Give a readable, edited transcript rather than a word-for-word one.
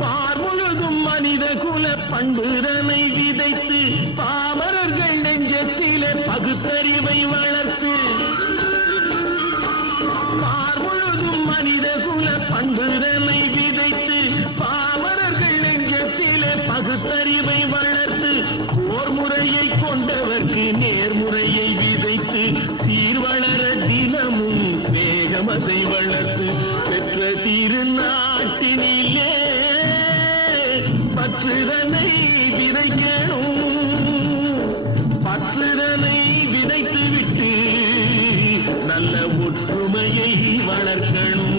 பார் முழுதும் மனித குல பண்புதனை விதைத்து பாமரர்கள் நெஞ்சத்திலே பகுத்தறிவை வளர்த்து பார் முழுதும் மனித குல பண்புதனை விதைத்து பாமரர்கள் நெஞ்சத்திலே பகுத்தறிவை வளர்த்து போர் முறையை கொண்டவர்க்கு நேர்முறையை விதைத்து சீர் வளர தினமும் வேகமதை வளர்த்து பெற்ற திருநாட்டினிலே பற்றுதனை விதைக்கணும் பற்றுதனை விதைத்து விட்டு நல்ல ஒற்றுமையை வளர்க்கணும்